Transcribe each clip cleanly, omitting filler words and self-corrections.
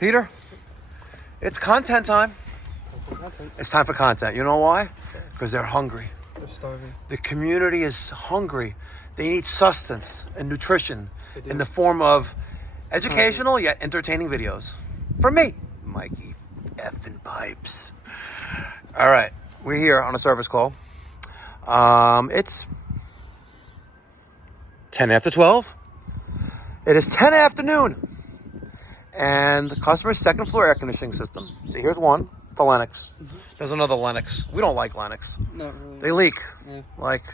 Peter, it's content time. It's time for content. You know why? Because they're hungry. They're starving. The community is hungry. They need sustenance and nutrition in the form of educational yet entertaining videos. From me, Mikey effing Pipes. All right, we're here on a service call. It's 10 after 12. It is 10 afternoon. And the customer's second floor air conditioning system. See, here's one, the Lennox. There's another Lennox. We don't like Lennox. Not really. They leak. Yeah. Like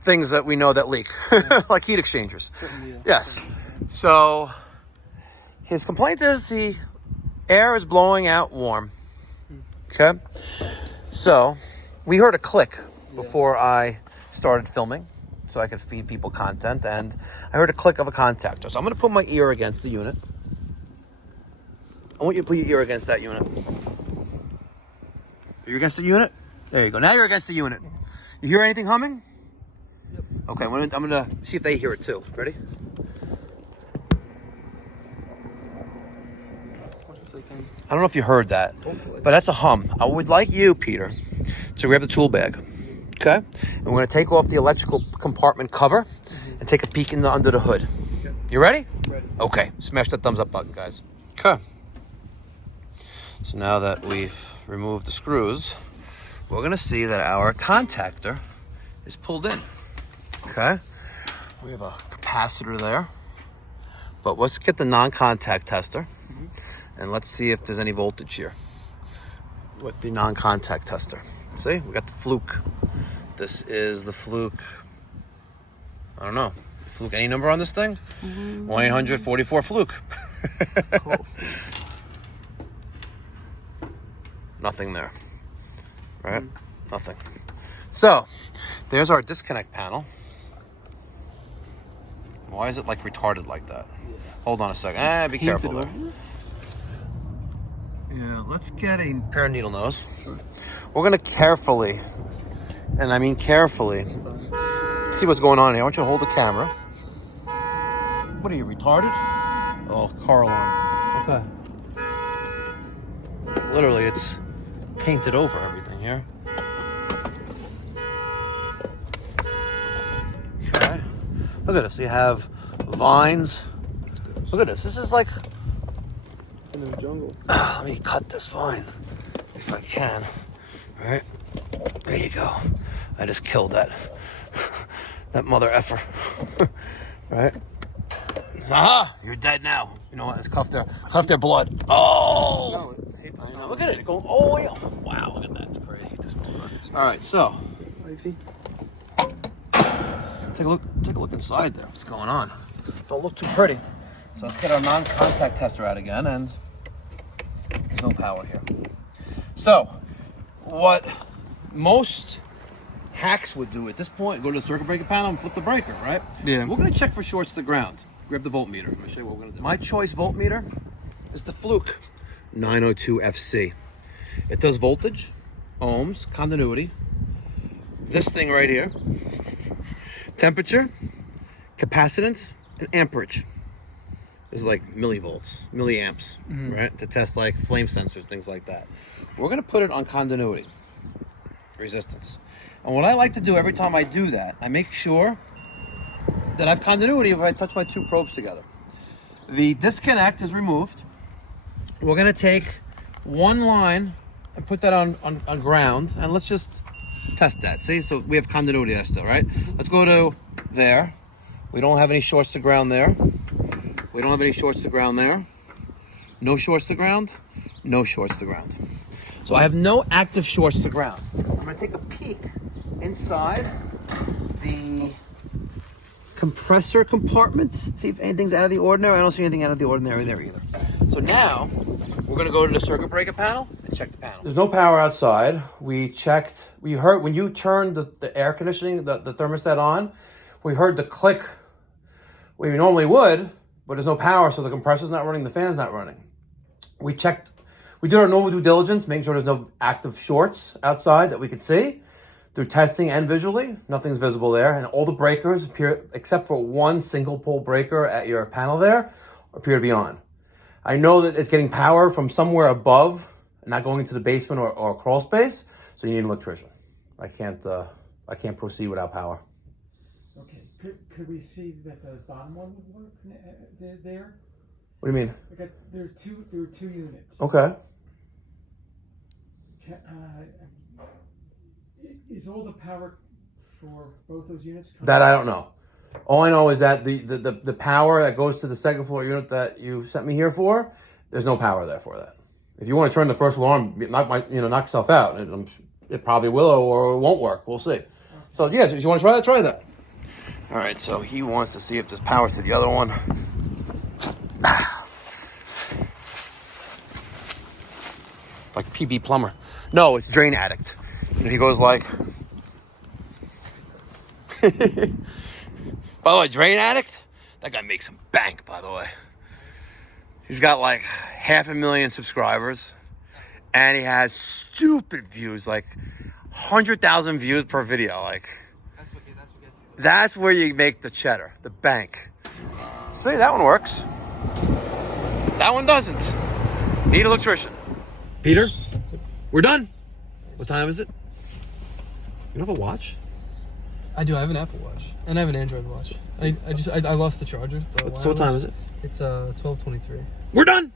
things that we know that leak. Yeah. Like heat exchangers. Yeah. Yes. So his complaint is the air is blowing out warm. Okay. So we heard a click before I started filming so I could feed people content, and I heard a click of a contactor. So I'm going to put my ear against the unit. I want you to put your ear against that unit. Are you against the unit? There you go. Now you're against the unit. You hear anything humming? Yep. Okay, I'm gonna see if they hear it too. Ready? I don't know if you heard that, but that's a hum. I would like you, Peter, to grab the tool bag. Okay? And we're gonna take off the electrical compartment cover and take a peek under the hood. You ready? Ready. Okay. Smash that thumbs up button, guys. Okay. So now that we've removed the screws, we're gonna see that our contactor is pulled in. Okay, we have a capacitor there, but let's get the non-contact tester and let's see if there's any voltage here with the non-contact tester. See, we got the Fluke. This is the Fluke. I don't know. Fluke, any number on this thing? 1-800-44-FLUKE. Cool. Nothing there, right? Nothing. So, there's our disconnect panel. Why is it like retarded like that? Hold on a second. Be careful there. Yeah, let's get a pair of needle nose. We're gonna carefully, and I mean carefully, see what's going on here. I want you to hold the camera. What are you, retarded? Oh, car alarm. Okay. Literally, it's painted over everything here. Okay. Look at this. You have vines. Look at this. This is like in the jungle. Let me cut this vine if I can. All right. There you go. I just killed that mother effer. Right? Aha! You're dead now. You know what? Let's cuff their blood. Oh! I know. Look at it going all the way up. Wow, look at that. It's crazy. All right, so take a look inside there. What's going on? Don't look too pretty. So let's get our non-contact tester out again, and there's no power here. So what most hacks would do at this point, go to the circuit breaker panel and flip the breaker, right? Yeah. We're gonna check for shorts to the ground. Grab the voltmeter. I'm gonna show you what we're gonna do. My choice voltmeter is the Fluke 902 FC. It does voltage, ohms, continuity. This thing right here, temperature, capacitance, and amperage. This is like millivolts, milliamps, right? To test like flame sensors, things like that. We're gonna put it on continuity, resistance. And what I like to do every time I do that, I make sure that I have continuity if I touch my two probes together. The disconnect is removed. We're gonna take one line and put that on ground, and let's just test that. See, so we have continuity there still, right? Let's go to there. We don't have any shorts to ground there. We don't have any shorts to ground there. No shorts to ground. No shorts to ground. So I have no active shorts to ground. I'm gonna take a peek inside the compressor compartments, see if anything's out of the ordinary. I don't see anything out of the ordinary there either. So now we're gonna go to the circuit breaker panel and check the panel. There's no power outside. We heard when you turned the air conditioning, the thermostat on, we heard the click we normally would, but there's no power, so the compressor's not running, the fan's not running. We did our normal due diligence, making sure there's no active shorts outside that we could see. Through testing and visually, nothing's visible there. And all the breakers appear, except for one single pole breaker at your panel there, appear to be on. I know that it's getting power from somewhere above, not going into the basement or crawl space. So you need an electrician. I can't proceed without power. Okay. Could we see that the bottom one would work there? What do you mean? There were two units. Okay. Is all the power for both those units coming? That I don't know. All I know is that the power that goes to the second floor unit that you sent me here for, there's no power there for that. If you want to turn the first alarm, knock yourself out. It probably will or it won't work. We'll see. Okay. So yeah, if you want to try that, try that. All right. So he wants to see if there's power to the other one. Like PB plumber. No, it's drain addict. And he goes like. By the way, drain addict. That guy makes some bank. By the way, he's got like 500,000 subscribers, and he has stupid views, like 100,000 views per video. Like That's what gets you. that's where you make the cheddar, the bank. See, that one works. That one doesn't. Need an electrician. Peter, we're done. What time is it? You don't have a watch? I do. I have an Apple Watch and I have an Android watch. I lost the charger. So what time is it? It's 12:23. We're done.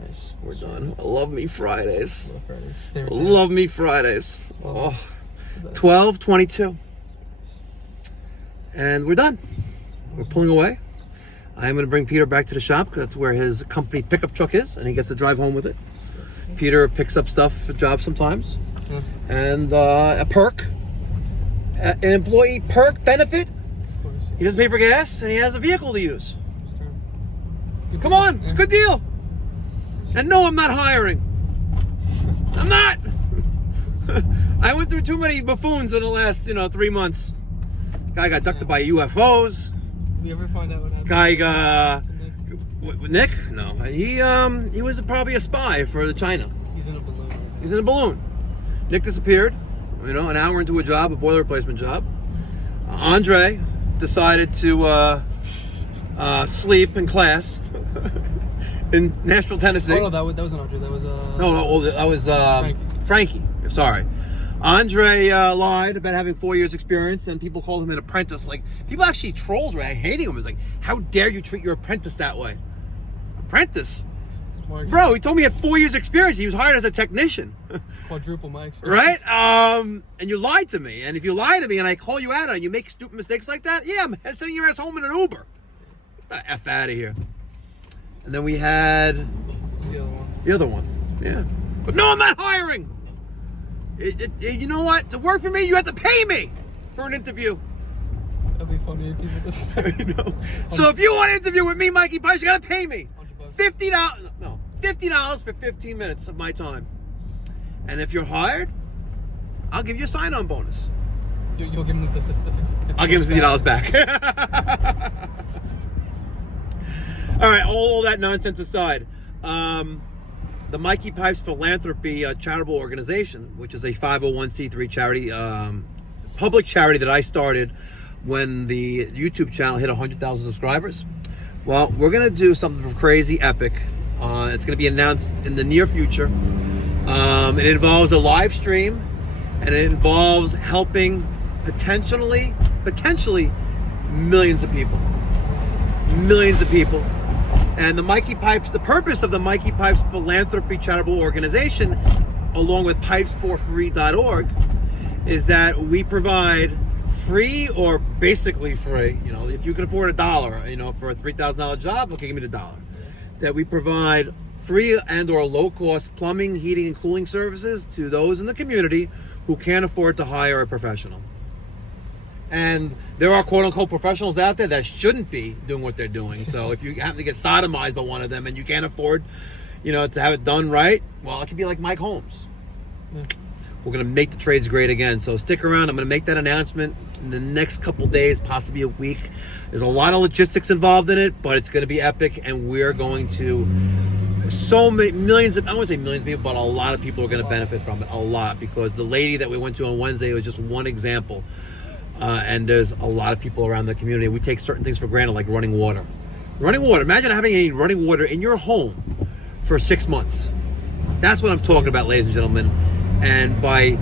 Nice. We're done. I love me Fridays. Love Fridays. I love me Fridays. Oh, 12:22. And we're done. We're pulling away. I'm going to bring Peter back to the shop because that's where his company pickup truck is, and he gets to drive home with it. Peter picks up stuff for jobs sometimes. Yeah. And a perk, an employee perk benefit. Of course. He doesn't pay for gas, and he has a vehicle to use. Good Come deal. on, it's a good deal. And no, I'm not hiring. I'm not. I went through too many buffoons in the last, 3 months. Guy got abducted by UFOs. Did you ever find out what happened? Guy to Nick? Nick? No, he was probably a spy for China. He's in a balloon. He's in a balloon. Nick disappeared. An hour into a job, a boiler replacement job. Andre decided to sleep in class in Nashville, Tennessee. Oh no, that wasn't Andre. That was That was Frankie. Sorry. Andre lied about having 4 years experience, and people called him an apprentice. Like, people actually trolls, right? I hating him. It's like, how dare you treat your apprentice that way? Apprentice? Bro, he told me he had 4 years experience. He was hired as a technician. It's quadruple my experience. Right? And you lied to me. And if you lie to me and I call you out on it and you make stupid mistakes like that, yeah, I'm sending your ass home in an Uber. Get the F out of here. And then we had the other one. Yeah. But no, I'm not hiring. You know what? To work for me, you have to pay me for an interview. That'd be funny if people did. I know. So if you want to interview with me, Mikey Pipes, you gotta pay me $50. No, $50 for 15 minutes of my time. And if you're hired, I'll give you a sign-on bonus. You'll give him the I'll give him $50 back. All right, all that nonsense aside, the Mikey Pipes Philanthropy charitable organization, which is a 501c3 charity, public charity that I started when the YouTube channel hit 100,000 subscribers. Well, we're going to do something crazy epic. It's going to be announced in the near future. It involves a live stream, and it involves helping potentially millions of people. Millions of people. And the Mikey Pipes, the purpose of the Mikey Pipes Philanthropy Charitable Organization, along with pipesforfree.org, is that we provide free or basically free, if you can afford $1, for a $3,000 job, okay, give me the $1. That we provide free and or low-cost plumbing, heating, and cooling services to those in the community who can't afford to hire a professional. And there are quote-unquote professionals out there that shouldn't be doing what they're doing. So if you happen to get sodomized by one of them and you can't afford, to have it done right, well, it could be like Mike Holmes. Yeah. We're going to make the trades great again. So stick around. I'm going to make that announcement in the next couple days, possibly a week. There's a lot of logistics involved in it, but it's going to be epic. And we're going to, so many, millions of, I don't want to say millions of people, but a lot of people are going to benefit from it. A lot. Because the lady that we went to on Wednesday was just one example. And there's a lot of people around the community. We take certain things for granted, like running water. Running water. Imagine having any running water in your home for 6 months. That's what I'm talking about, ladies and gentlemen. And by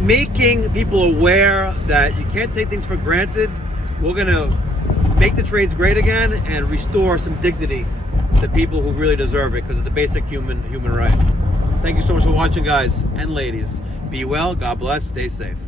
making people aware that you can't take things for granted, we're going to make the trades great again and restore some dignity to people who really deserve it, because it's a basic human right. Thank you so much for watching, guys and ladies. Be well, God bless, stay safe.